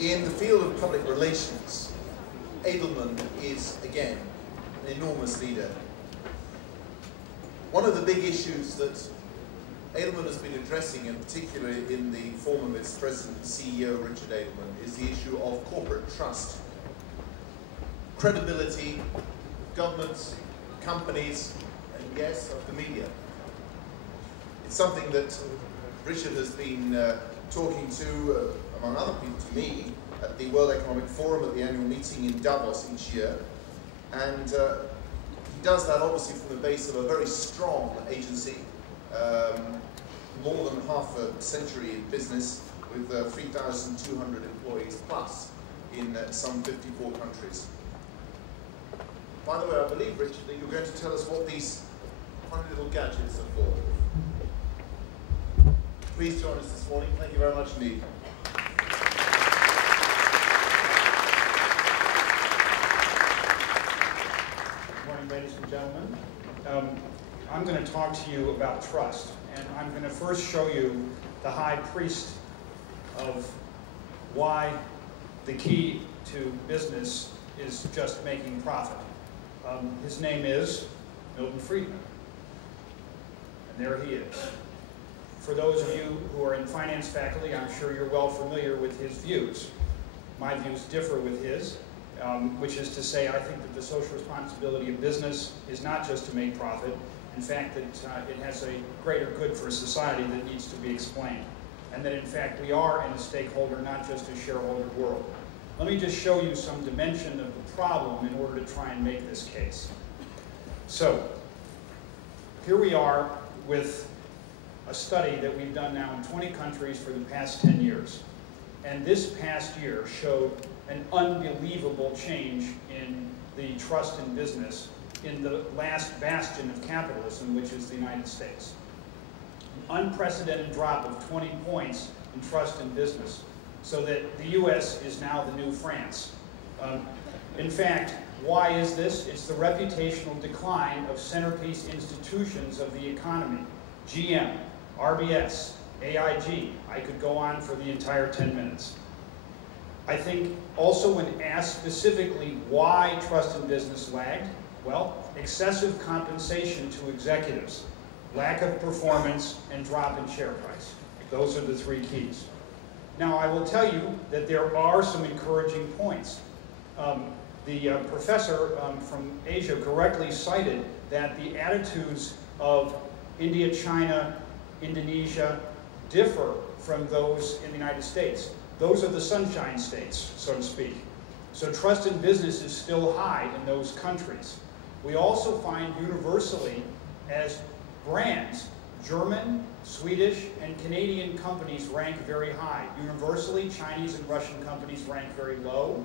In the field of public relations, Edelman is, again, an enormous leader. One of the big issues that Edelman has been addressing, and particularly in the form of its president and CEO, Richard Edelman, is the issue of corporate trust. Credibility, governments, companies, and yes, of the media. It's something that Richard has been talking to, among other people, to me, at the World Economic Forum at the annual meeting in Davos each year. And he does that obviously from the base of a very strong agency, more than half a century in business, with 3,200 employees plus in some 54 countries. By the way, I believe, Richard, that you're going to tell us what these funny little gadgets are for. Please join us this morning. Thank you very much indeed. Good morning, ladies and gentlemen. I'm going to talk to you about trust, and I'm going to first show you the high priest of why the key to business is just making profit. His name is Milton Friedman, and there he is. For those of you who are in finance faculty, I'm sure you're well familiar with his views. My views differ with his, which is to say, I think that the social responsibility of business is not just to make profit. In fact, that it has a greater good for society that needs to be explained. And that in fact, we are in a stakeholder, not just a shareholder world. Let me just show you some dimension of the problem in order to try and make this case. So, here we are with a study that we've done now in 20 countries for the past 10 years. And this past year showed an unbelievable change in the trust in business in the last bastion of capitalism, which is the United States. An unprecedented drop of 20 points in trust in business, so that the US is now the new France. In fact, why is this? It's the reputational decline of centerpiece institutions of the economy. GM, RBS, AIG, I could go on for the entire 10 minutes. I think also when asked specifically why trust in business lagged, well, excessive compensation to executives, lack of performance, and drop in share price. Those are the three keys. Now, I will tell you that there are some encouraging points. The professor from Asia correctly cited that the attitudes of India, China, Indonesia differ from those in the United States. Those are the sunshine states, so to speak. So trust in business is still high in those countries. We also find universally as brands, German, Swedish, and Canadian companies rank very high. Universally, Chinese and Russian companies rank very low.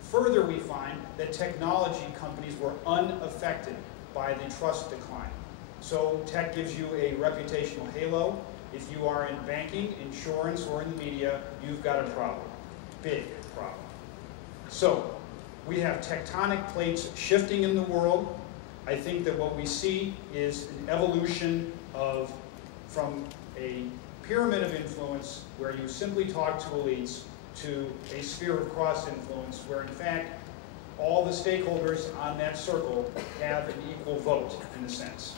Further, we find that technology companies were unaffected by the trust decline. So tech gives you a reputational halo. If you are in banking, insurance, or in the media, you've got a problem. Big problem. So we have tectonic plates shifting in the world. I think that what we see is an evolution from a pyramid of influence where you simply talk to elites to a sphere of cross-influence where in fact all the stakeholders on that circle have an equal vote in a sense.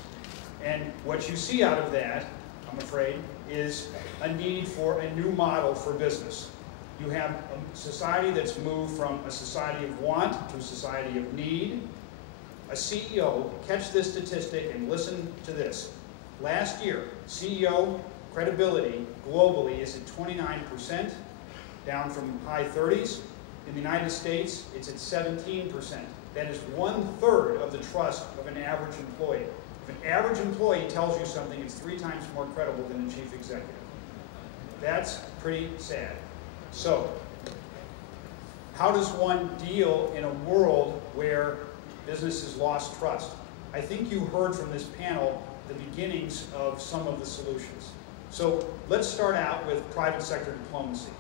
And what you see out of that, I'm afraid, is a need for a new model for business. You have a society that's moved from a society of want to a society of need. A CEO, catch this statistic and listen to this. Last year, CEO credibility globally is at 29%, down from high 30s. In the United States, it's at 17%. That is 1/3 of the trust of an average employee. If an average employee tells you something, it's 3 times more credible than a chief executive. That's pretty sad. So, how does one deal in a world where business has lost trust? I think you heard from this panel the beginnings of some of the solutions. So let's start out with private sector diplomacy.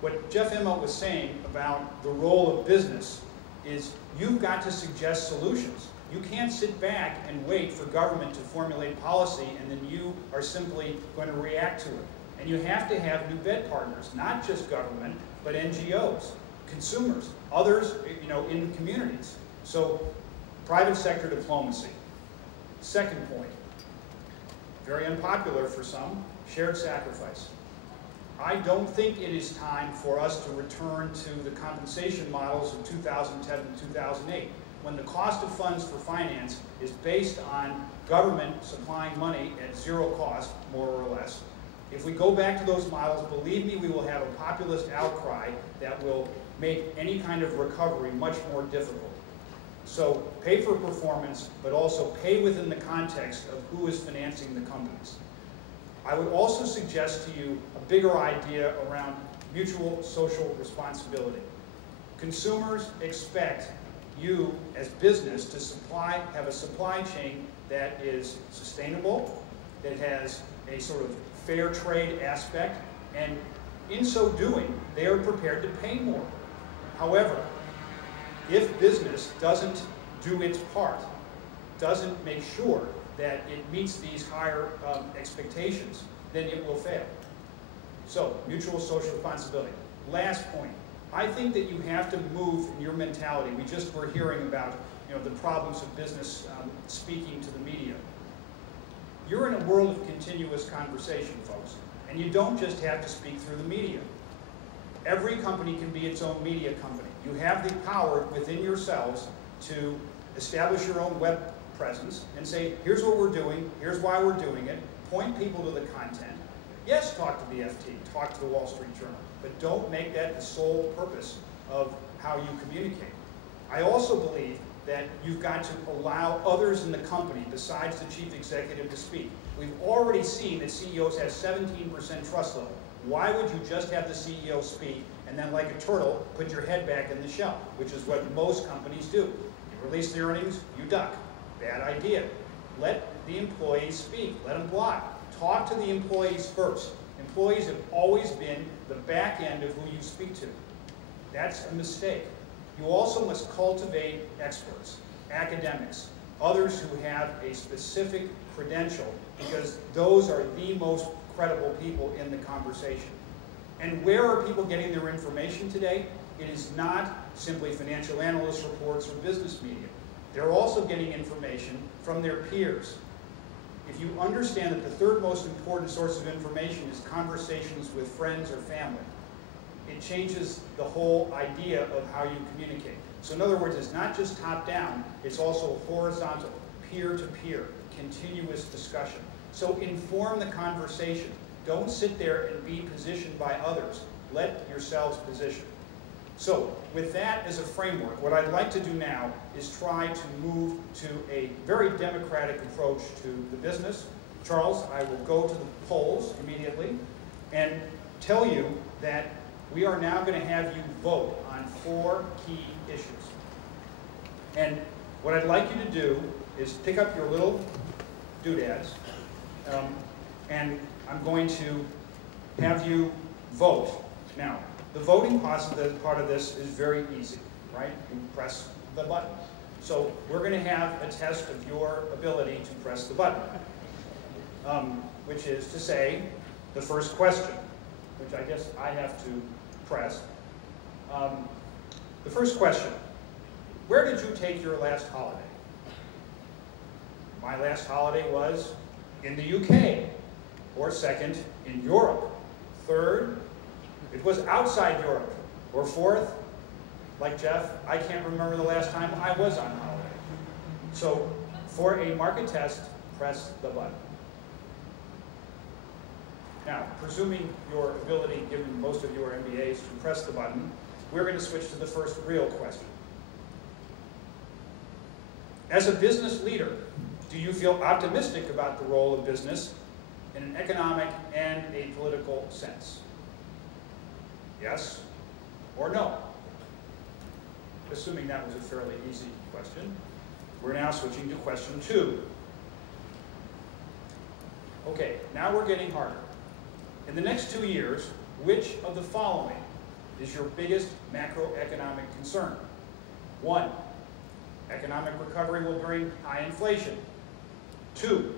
What Jeff Immelt was saying about the role of business is you've got to suggest solutions. You can't sit back and wait for government to formulate policy and then you are simply going to react to it. And you have to have new bed partners, not just government, but NGOs, consumers, others, in communities. So, private sector diplomacy. Second point, very unpopular for some, shared sacrifice. I don't think it is time for us to return to the compensation models of 2010 and 2008, when the cost of funds for finance is based on government supplying money at zero cost, more or less. If we go back to those models, believe me, we will have a populist outcry that will make any kind of recovery much more difficult. So pay for performance, but also pay within the context of who is financing the companies. I would also suggest to you a bigger idea around mutual social responsibility. Consumers expect you as business to have a supply chain that is sustainable, that has a sort of fair trade aspect, and in so doing, they are prepared to pay more. However, if business doesn't do its part, doesn't make sure that it meets these higher expectations, then it will fail. So, mutual social responsibility. Last point. I think that you have to move in your mentality. We just were hearing about the problems of business speaking to the media. You're in a world of continuous conversation, folks, and you don't just have to speak through the media. Every company can be its own media company. You have the power within yourselves to establish your own web presence and say, here's what we're doing, here's why we're doing it, point people to the content. Yes, talk to the FT, talk to the Wall Street Journal, but don't make that the sole purpose of how you communicate. I also believe that you've got to allow others in the company, besides the chief executive, to speak. We've already seen that CEOs have 17% trust level. Why would you just have the CEO speak and then, like a turtle, put your head back in the shell, which is what most companies do? You release the earnings, you duck. Bad idea. Let the employees speak. Let them block. Talk to the employees first. Employees have always been the back end of who you speak to. That's a mistake. You also must cultivate experts, academics, others who have a specific credential, because those are the most credible people in the conversation. And where are people getting their information today? It is not simply financial analyst reports or business media. They're also getting information from their peers. If you understand that the third most important source of information is conversations with friends or family, it changes the whole idea of how you communicate. So in other words, it's not just top-down, it's also horizontal, peer-to-peer, continuous discussion. So inform the conversation. Don't sit there and be positioned by others. Let yourselves position. So with that as a framework, what I'd like to do now is try to move to a very democratic approach to the business. Charles, I will go to the polls immediately and tell you that we are now going to have you vote on 4 key issues. And what I'd like you to do is pick up your little doodads, and I'm going to have you vote. Now, the voting part of this is very easy, right? You press the button. So we're going to have a test of your ability to press the button, which is to say, the first question, which I guess I have to press. The first question, where did you take your last holiday? My last holiday was in the UK, or second, in Europe. Third, it was outside Europe. Or fourth, like Jeff, I can't remember the last time I was on holiday. So for a market test, press the button. Now, presuming your ability, given most of your MBAs, to press the button, we're going to switch to the first real question. As a business leader, do you feel optimistic about the role of business in an economic and a political sense? Yes or no? Assuming that was a fairly easy question, we're now switching to question 2. Okay, now we're getting harder. In the next 2 years, which of the following is your biggest macroeconomic concern? 1, economic recovery will bring high inflation. 2,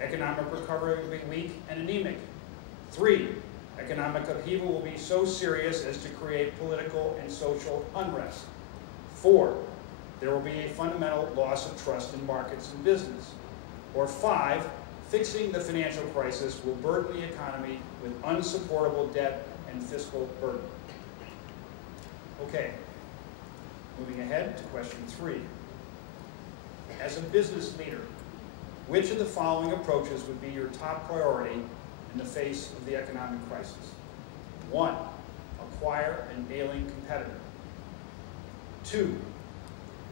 economic recovery will be weak and anemic. 3, economic upheaval will be so serious as to create political and social unrest. 4, there will be a fundamental loss of trust in markets and business. Or 5, fixing the financial crisis will burden the economy with unsupportable debt and fiscal burden. Okay, moving ahead to question 3. As a business leader, which of the following approaches would be your top priority in the face of the economic crisis? 1, acquire an ailing competitor. 2,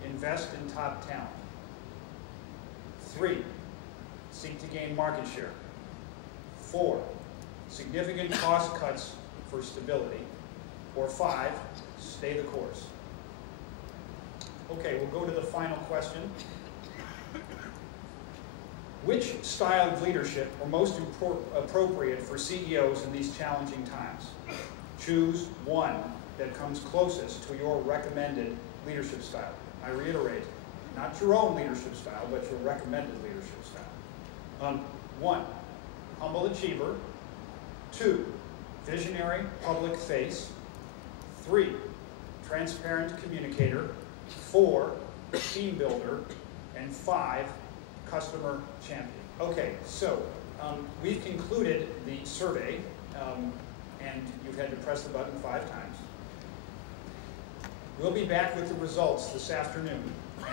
invest in top talent. 3, seek to gain market share. 4, significant cost cuts for stability. Or 5, stay the course. Okay, we'll go to the final question. Which style of leadership are most appropriate for CEOs in these challenging times? Choose one that comes closest to your recommended leadership style. I reiterate, not your own leadership style, but your recommended leadership style. 1, humble achiever. 2, visionary public face. 3, transparent communicator. 4, team builder. And 5, customer champion. Okay, so we've concluded the survey, and you've had to press the button 5 times. We'll be back with the results this afternoon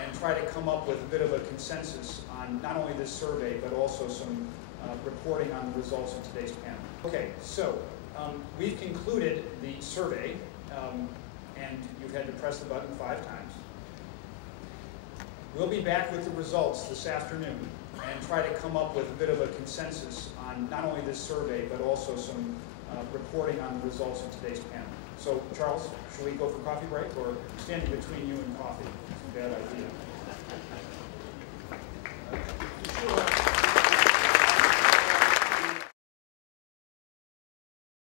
and try to come up with a bit of a consensus on not only this survey, but also some reporting on the results of today's panel. Okay, so we've concluded the survey, and you've had to press the button 5 times. We'll be back with the results this afternoon and try to come up with a bit of a consensus on not only this survey, but also some reporting on the results of today's panel. So, Charles, should we go for coffee break, or standing between you and coffee? It's a bad idea.